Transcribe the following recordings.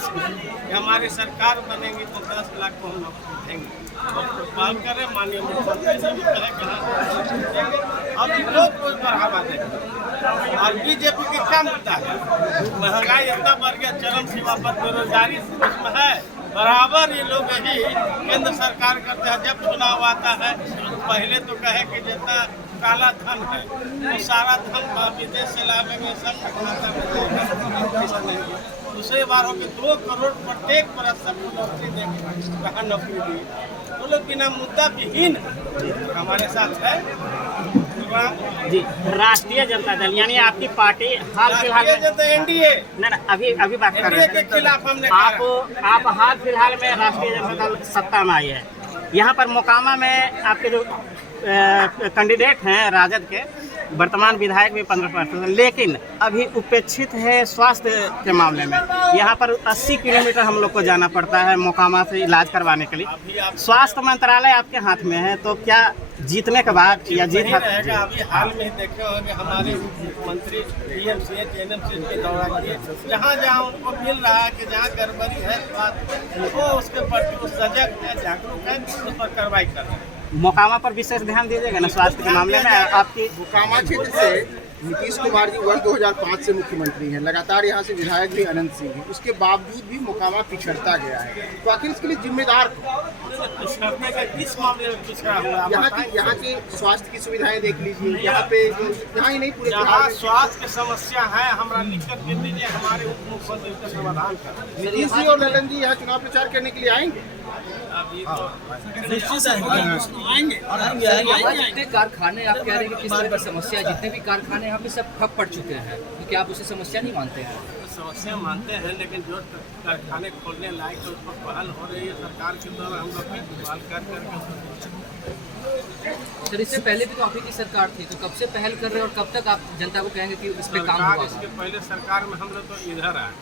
20 में कि हमारी सरकार बनेगी तो 10 लाख को हम नौकरी देंगे। तो कॉल करें, माननीय मुख्यमंत्री जी भी कहे कहाँ अभी लोग कुछ बढ़ावा देंगे। और बीजेपी की क्या मुद्दा है? महंगाई इतना बढ़ गया, चरम सीमा पर बेरोजगारी उसमें है, बराबर ये लोग ही केंद्र सरकार करते हैं। जब चुनाव आता है पहले तो कहे कि जितना काला धन है वो सारा धन विदेश से लावेंगे, सब खाता में जाएगा, ऐसा नहीं है। दूसरी बार हो कि 2 करोड़ प्रत्येक बरस सबको नौकरी देंगे, कहाँ नौकरी दी? वो लोग बिना मुद्दा विहीन हमारे साथ है जी। राष्ट्रीय जनता दल यानी आपकी पार्टी हाल फिलहाल में एनडीए ना अभी बात कर रहे के खिलाफ हमने आप हाल फिलहाल में राष्ट्रीय जनता दल सत्ता में आई है। यहाँ पर मोकामा में आपके जो कैंडिडेट हैं राजद के, वर्तमान विधायक भी 15%, लेकिन अभी उपेक्षित है स्वास्थ्य के मामले में। यहाँ पर 80 किलोमीटर हम लोग को जाना पड़ता है मोकामा से इलाज करवाने के लिए। स्वास्थ्य मंत्रालय आपके हाथ में है, तो क्या जीतने के बाद या जीत रहेगा? अभी हाल में ही देखे होंगे हमारे मुख्यमंत्री डीएमसीएच एनएमसीएच के दौरा किए, जहाँ जहाँ उनको मिल रहा है कि जहाँ गड़बड़ी है वो उसके प्रति सजग है, जागरूक है, उस पर कार्रवाई कर रहे हैं। मोकामा पर विशेष ध्यान दीजिएगा ना स्वास्थ्य के मामले में। आपकी मोकामा क्षेत्र से नीतीश कुमार जी वर्ष 2005 से मुख्यमंत्री हैं, लगातार यहाँ से विधायक भी अनंत सिंह हैं, उसके बावजूद भी मोकामा पिछड़ता गया है। तो आखिर इसके लिए जिम्मेदार पिछड़ने का किस मामले में पिछड़ा हुआ? यहाँ की स्वास्थ्य की सुविधाएं देख लीजिए, यहाँ पे यहाँ ही नहीं पूरे जहाँ स्वास्थ्य की समस्या है हमरा लिख कर दे दीजिए, हमारे उप मुख्यमंत्री का समाधान कर। नीतीश जी और ललन जी यहाँ चुनाव प्रचार करने के लिए आएंगे। अभी तो आएंगे। जितने कारखाने आप कह रहे हैं कि किस तरह की समस्या है, जितने भी कारखाने यहाँ पे सब ठप पड़ चुके हैं, तो क्या आप उसे समस्या नहीं मानते हैं? समस्या मानते हैं, लेकिन जो कारखाने खोलने लायक है उस पर पहल हो रही है सरकार के द्वारा। हम लोग पहल कर सर, इससे पहले भी तो आप ही की सरकार थी, तो कब से पहल कर रहे हैं और कब तक आप जनता को कहेंगे कि इस पे काम होगा? इसके पहले सरकार में हम लोग तो इधर आए,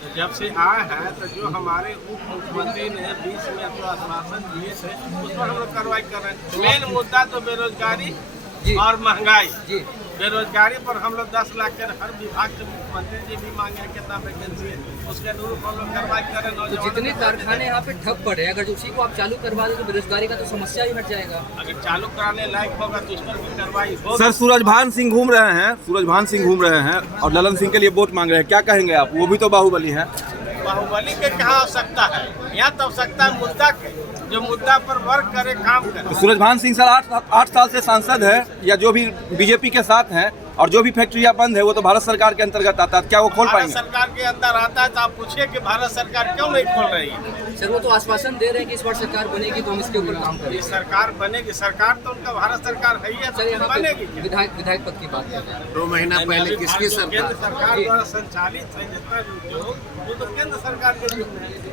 तो जब से आए हैं तो जो हमारे उप मुख्यमंत्री ने 20 में जो आश्वासन दिए थे उस पर हम लोग कार्रवाई कर रहे हैं। मेन मुद्दा तो बेरोजगारी और महंगाई। बेरोजगारी पर हम लोग 10 लाख के हर विभाग से मुख्यमंत्री जी भी मांगे हैं कितना वैकेंसी है, उसके अनुरूप हम लोग कार्रवाई करें। तो जितने कारखाने यहाँ पे ठप पड़े, अगर उसी को आप चालू करवा दें तो बेरोजगारी का तो समस्या ही हट जाएगा। अगर चालू कराने लायक होगा तो उस पर भी कार्रवाई होगी। सर, सूरजभान सिंह घूम रहे हैं और ललन सिंह के लिए वोट मांग रहे हैं, क्या कहेंगे आप? वो भी तो बाहुबली हैं। बाहुबली के कहाँ आवश्यकता है? यहाँ तो आवश्यकता है मुद्दा के, जो मुद्दा पर वर्क करे, काम करे। सूरजभान सिंह सर 8 साल से सांसद है, या जो भी बीजेपी के साथ हैं, और जो भी फैक्ट्रियां बंद है वो तो भारत सरकार के अंतर्गत आता है, क्या वो खोल पाएंगे? भारत सरकार के अंदर आता है तो आप पूछिए कि भारत सरकार क्यों नहीं खोल रही है? सर, वो तो आश्वासन दे रहे हैं कि इस बार सरकार बनेगी तो हम इसके ऊपर काम करेंगे। सरकार बनेगी, सरकार तो उनका भारत सरकार है ही है, सर यहाँ बनेगी। पे विधायक पद की बात कर रहे हैं। 2 महीना पहले किसकी केंद्र सरकार द्वारा संचालित है जितना उद्योग वो तो केंद्र सरकार के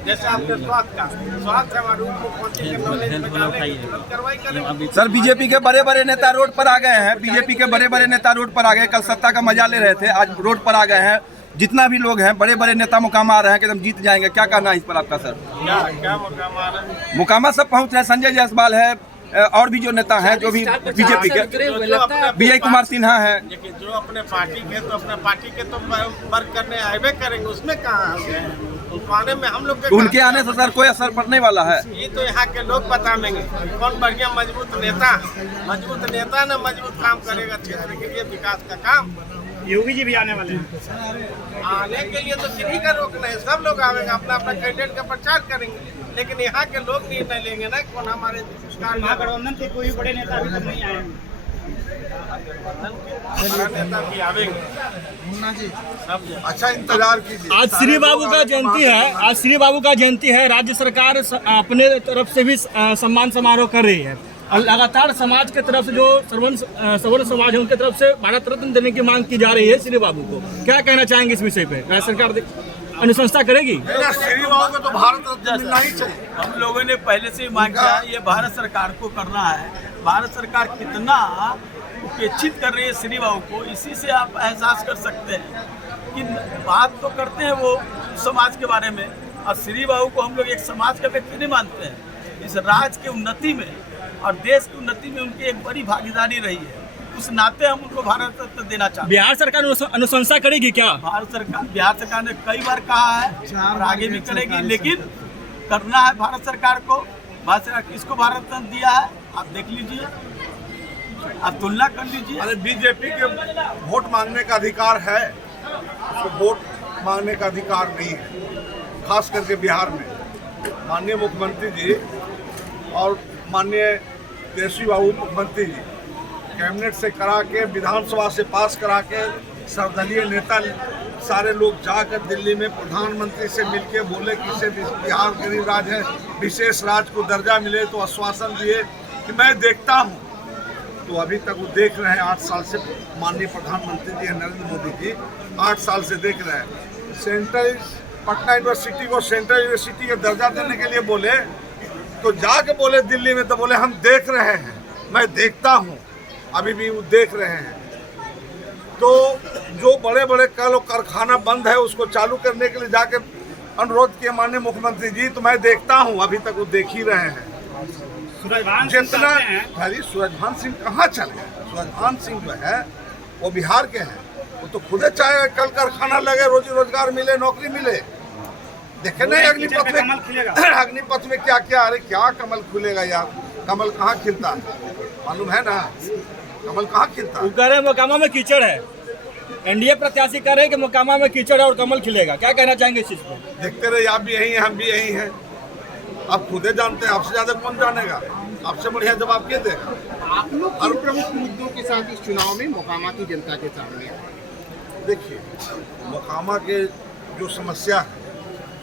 जैसे आपके स्वास्थ्य हमारे उप मुख्यमंत्री के नॉलेज में डालेंगे, कार्रवाई करेंगे। सर, बीजेपी के बड़े बड़े नेता रोड पर आ गए हैं, बीजेपी के बड़े बड़े नेता रोड पर आ गए, कल सत्ता का मजा ले रहे थे, आज रोड पर आ गए हैं। जितना भी लोग हैं, बड़े बड़े नेता मोकामा आ रहे हैं कि हम जीत जाएंगे, क्या कहना है इस पर आपका? सर, क्या मोकामा आ रहा है? मोकामा सब पहुंच रहे हैं, संजय जायसवाल है और भी जो नेता हैं जो भी बीजेपी के, विजय कुमार सिन्हा है। लेकिन जो अपने पार्टी के तो अपने पार्टी के तो वर्क करने आए करेंगे, उसमें कहाँ आने में हम लोग उनके आने से सर कोई असर पड़ने वाला है? ये तो यहाँ के लोग बताएंगे कौन बढ़िया मजबूत नेता ना मजबूत काम करेगा क्षेत्र के लिए विकास का काम। योगी जी भी आने वाले हैं। आने के लिए तो किसी का रोकना है, सब लोग आएंगे, अपना अपना कैंडिडेट का प्रचार करेंगे, लेकिन यहाँ के लोग निर्णय लेंगे ना कौन हमारे महागठबंधन के कोई बड़े नेता अभी तक नहीं आए हैं। नेता भी आवेंगे। अच्छा, इंतजार कीजिए। आज श्री बाबू का जयंती है। राज्य सरकार अपने तरफ से भी सम्मान समारोह कर रही है और लगातार समाज के तरफ से जो सवर्ण समाज है उनके तरफ से भारत रत्न देने की मांग की जा रही है श्री बाबू को। क्या कहना चाहेंगे इस विषय पे? राज्य सरकार अनुशंसा करेगी? श्री बाबू को तो भारत रत्न मिलना ही चाहिए। हम लोगों ने पहले से ही मांग किया, ये भारत सरकार को करना है। भारत सरकार कितना उपेक्षित कर रही है श्री बाबू को, इसी से आप एहसास कर सकते हैं कि बात तो करते हैं वो समाज के बारे में, और श्री बाबू को हम लोग एक समाज का व्यक्ति नहीं मानते हैं। इस राज्य की उन्नति में और देश की उन्नति में उनकी एक बड़ी भागीदारी रही है। उस नाते हम उनको भारत रत्न देना चाहते हैं। बिहार सरकार अनुशंसा करेगी क्या? बिहार सरकार ने कई बार कहा है और आगे भी करेगी, लेकिन करना है भारत सरकार को। भारत सरकार किसको भारत रत्न दिया है आप देख लीजिए, आप तुलना कर लीजिए। अरे बीजेपी के वोट मांगने का अधिकार है, उसको वोट मांगने का अधिकार नहीं है, खास करके बिहार में। माननीय मुख्यमंत्री जी और माननीय तेजस्वी बाबू मुख्यमंत्री जी कैबिनेट से करा के, विधानसभा से पास करा के, सर्वदलीय नेता सारे लोग जाकर दिल्ली में प्रधानमंत्री से मिलके बोले कि इसे बिहार गरीब राज्य है, विशेष राज्य को दर्जा मिले, तो आश्वासन दिए कि मैं देखता हूँ। तो अभी तक वो देख रहे हैं 8 साल से। माननीय प्रधानमंत्री जी नरेंद्र मोदी जी 8 साल से देख रहे हैं। सेंट्रल पटना यूनिवर्सिटी को सेंट्रल यूनिवर्सिटी का दर्जा देने के लिए बोले, तो जाके बोले दिल्ली में, तो बोले हम देख रहे हैं, मैं देखता हूँ। अभी भी वो देख रहे हैं। तो जो बड़े बड़े कल कारखाना बंद है उसको चालू करने के लिए जाकर अनुरोध किया माननीय मुख्यमंत्री जी, तो मैं देखता हूँ। अभी तक वो देख ही रहे हैं। जितना भाई सूरजभान सिंह कहाँ चल गए? सूरजभान सिंह जो है वो बिहार के हैं, वो तो खुद चाहे कल कारखाना लगे, रोजी रोजगार मिले, नौकरी मिले। देखे नहीं अग्निपथ में क्या क्या, अरे क्या कमल खुलेगा यार? कमल कहाँ खिलता है मालूम है ना? कमल कहाँ खिलता है? वो कह रहे हैं मोकामा में कीचड़ है, एनडीए प्रत्याशी कह रहे हैं कि मोकामा में कीचड़ है और कमल खिलेगा। क्या कहना चाहेंगे इस चीज पर? देखते रहे, आप भी यही हैं, हम भी यही हैं। आप खुदे जानते हैं, आपसे ज्यादा कौन जानेगा? आपसे बढ़िया जवाब के दे। आप लोग हर प्रमुख मुद्दों के साथ इस चुनाव में मोकामा की जनता के सामने है। देखिए, मोकामा के जो समस्या है,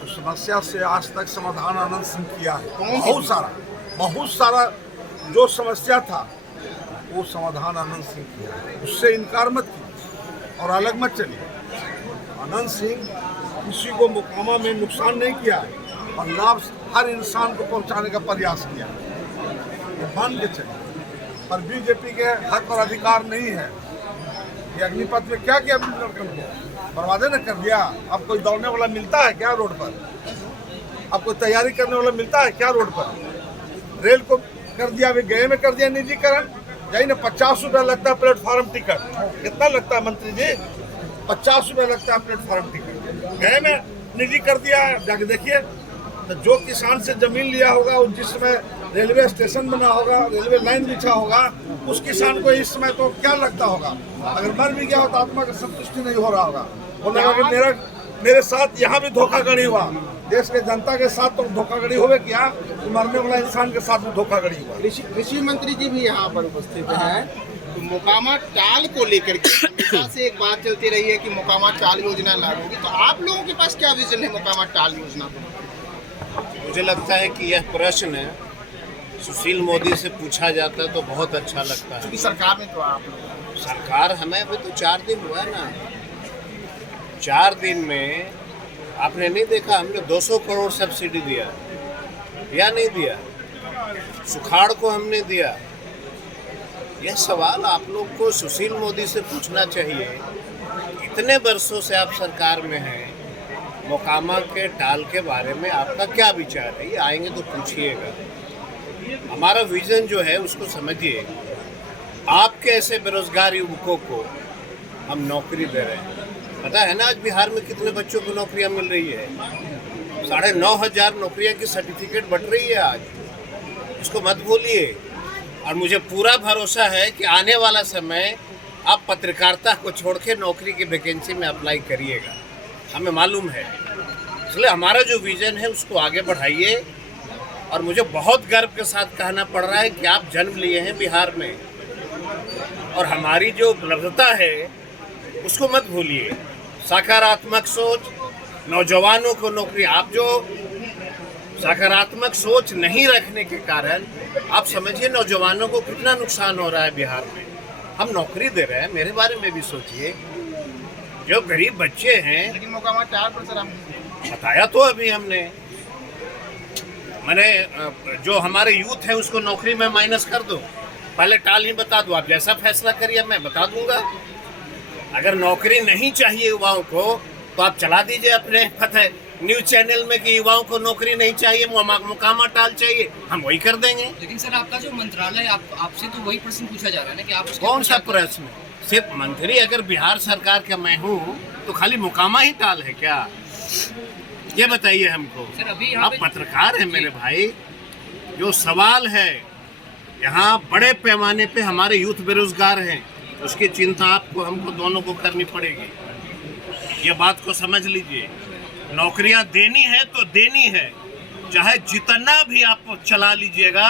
उस समस्या से आज तक समाधान आनंद सिंह किया है। बहुत सारा जो समस्या था वो समाधान आनंद सिंह किया है। उससे इनकार मत कीजिए और अलग मत चलिए। आनंद सिंह किसी को मोकामा में नुकसान नहीं किया और लाभ हर इंसान को पहुंचाने का प्रयास किया। ये मान के चलिए। और बीजेपी के हक और अधिकार नहीं है। ये अग्निपथ में क्या किया? बर्बादे न कर दिया। अब कोई दौड़ने वाला मिलता है क्या रोड पर? अब कोई तैयारी करने वाला मिलता है क्या रोड पर? रेल को कर दिया, अभी गए में कर दिया निजीकरण। यही ना 50 रुपया लगता है प्लेटफॉर्म टिकट। कितना लगता है मंत्री जी? 50 रुपया लगता है प्लेटफॉर्म टिकट। गए में निजी कर दिया, जाके देखिए। तो जो किसान से जमीन लिया होगा, जिस समय रेलवे स्टेशन बना होगा, रेलवे लाइन बिछा होगा, उस किसान को इस समय तो क्या लगता होगा? अगर मर भी गया हो तो आत्मा का संतुष्टि नहीं हो रहा होगा। वो लगा कि मेरे साथ यहाँ भी धोखाधड़ी हुआ, देश के जनता के साथ तो धोखाधड़ी होवे क्या? तो मरने वाला इंसान के साथ भी धोखाधड़ी हुआ। कृषि मंत्री जी भी यहाँ पर उपस्थित हैं। तो मोकामा टाल को लेकर के से एक बात चलती रही है कि मोकामा टाल योजना लागू होगी, तो आप लोगों के पास क्या विजन है मोकामा टाल योजना को? मुझे लगता है कि यह प्रश्न सुशील मोदी से पूछा जाता तो बहुत अच्छा लगता है। क्योंकि सरकार में तो आप लोग सरकार हमें अभी तो 4 दिन हुआ है ना। 4 दिन में आपने नहीं देखा हमने 200 करोड़ सब्सिडी दिया या नहीं दिया? सुखाड़ को हमने दिया। यह सवाल आप लोग को सुशील मोदी से पूछना चाहिए। इतने वर्षों से आप सरकार में हैं, मोकामा के टाल के बारे में आपका क्या विचार है? ये आएंगे तो पूछिएगा। हमारा विजन जो है उसको समझिए। आपके ऐसे बेरोजगार युवकों को हम नौकरी दे रहे हैं। पता है ना आज बिहार में कितने बच्चों को नौकरियां मिल रही है? 9,500 नौकरियां की सर्टिफिकेट बट रही है आज। इसको मत भूलिए। और मुझे पूरा भरोसा है कि आने वाला समय आप पत्रकारिता को छोड़ के नौकरी की वैकेंसी में अप्लाई करिएगा। हमें मालूम है। इसलिए हमारा जो विजन है उसको आगे बढ़ाइए। और मुझे बहुत गर्व के साथ कहना पड़ रहा है कि आप जन्म लिए हैं बिहार में, और हमारी जो उपलब्धता है उसको मत भूलिए। सकारात्मक सोच, नौजवानों को नौकरी। आप जो सकारात्मक सोच नहीं रखने के कारण आप समझिए नौजवानों को कितना नुकसान हो रहा है बिहार में। हम नौकरी दे रहे हैं, मेरे बारे में भी सोचिए। जो गरीब बच्चे हैं, लेकिन मोकामा टाल पर सर बताया तो अभी हमने, मैंने जो हमारे यूथ है उसको नौकरी में माइनस कर दो। पहले टाल ही बता दो, आप जैसा फैसला करिए मैं बता दूंगा। अगर नौकरी नहीं चाहिए युवाओं को तो आप चला दीजिए अपने पता है न्यूज चैनल में कि युवाओं को नौकरी नहीं चाहिए, मुकामा टाल चाहिए, हम वही कर देंगे। लेकिन सर आपका जो मंत्रालय आपसे तो वही प्रश्न पूछा जा रहा है ना कि आप उसके कौन सा प्रश्न? सिर्फ मंत्री अगर बिहार सरकार का मैं हूँ तो खाली मुकामा ही टाल है क्या? ये बताइए हमको। सर अभी आप पत्रकार हैं मेरे भाई, जो सवाल है यहाँ बड़े पैमाने पे हमारे यूथ बेरोजगार हैं, उसकी चिंता आपको हमको दोनों को करनी पड़ेगी। ये बात को समझ लीजिए, नौकरियां देनी है तो देनी है, चाहे जितना भी आप चला लीजिएगा,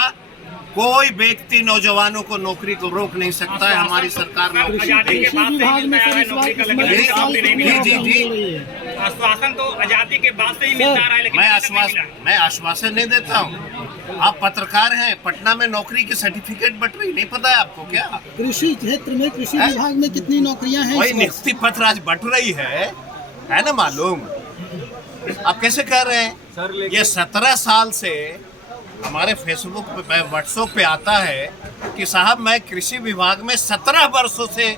कोई व्यक्ति नौजवानों को नौकरी को रोक नहीं सकता है। हमारी सरकार आजादी के बाद से ही मिलता है नौकरी का, लेकिन जी आश्वासन तो आजादी के बाद से ही मिलता रहा है, लेकिन मैं आश्वासन नहीं देता हूँ। आप पत्रकार हैं, पटना में नौकरी की सर्टिफिकेट बट रही, नहीं पता है आपको क्या? कृषि क्षेत्र में, कृषि विभाग में कितनी नौकरियां हैं? वही नियुक्ति पत्र आज बट रही है ना मालूम? आप कैसे कह रहे हैं? ये 17 साल से हमारे फेसबुक पे, व्हाट्सएप पे आता है कि साहब मैं कृषि विभाग में 17 वर्षों से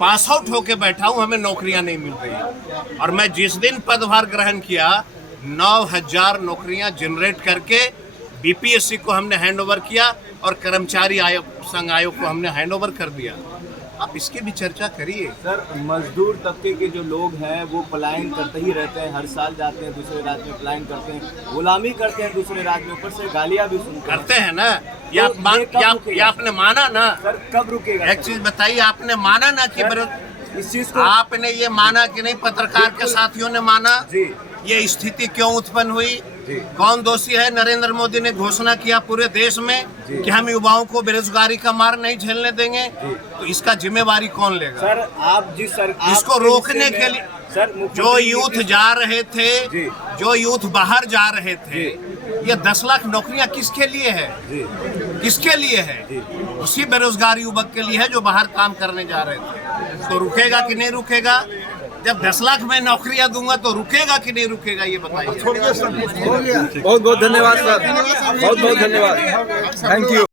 पास आउट होके बैठा हूँ, हमें नौकरियां नहीं मिल रही। और मैं जिस दिन पदभार ग्रहण किया 9000 नौकरियां जनरेट करके बीपीएससी को हमने हैंडओवर किया और कर्मचारी संघ आयोग को हमने हैंडओवर कर दिया। आप इसकी भी चर्चा करिए। सर मजदूर तबके के जो लोग हैं वो पलायन करते ही रहते हैं, हर साल जाते हैं दूसरे राज्य में, पलायन करते हैं, गुलामी करते हैं दूसरे राज्य में, ऊपर से गालियां भी सुनते करते हैं ना। ये आपने माना ना? सर कब रुकेगा? एक चीज बताइए, आपने माना ना कि इस चीज को आपने ये माना कि नहीं? पत्रकार के साथियों ने माना जी। ये स्थिति क्यों उत्पन्न हुई? कौन दोषी है? नरेंद्र मोदी ने घोषणा किया पूरे देश में कि हम युवाओं को बेरोजगारी का मार नहीं झेलने देंगे, तो इसका जिम्मेवारी कौन लेगा? सर आप जिस इसको रोकने के लिए जो यूथ जा रहे थे, जो यूथ बाहर जा रहे थे, ये 10 लाख नौकरियां किसके लिए है? किसके लिए है? उसी बेरोजगार युवक के लिए है जो बाहर काम करने जा रहे थे। तो रुकेगा कि नहीं रुकेगा? जब 10 लाख में नौकरियां दूंगा तो रुकेगा कि नहीं रुकेगा, ये बताइए। बहुत बहुत धन्यवाद सर, बहुत बहुत धन्यवाद, थैंक यू।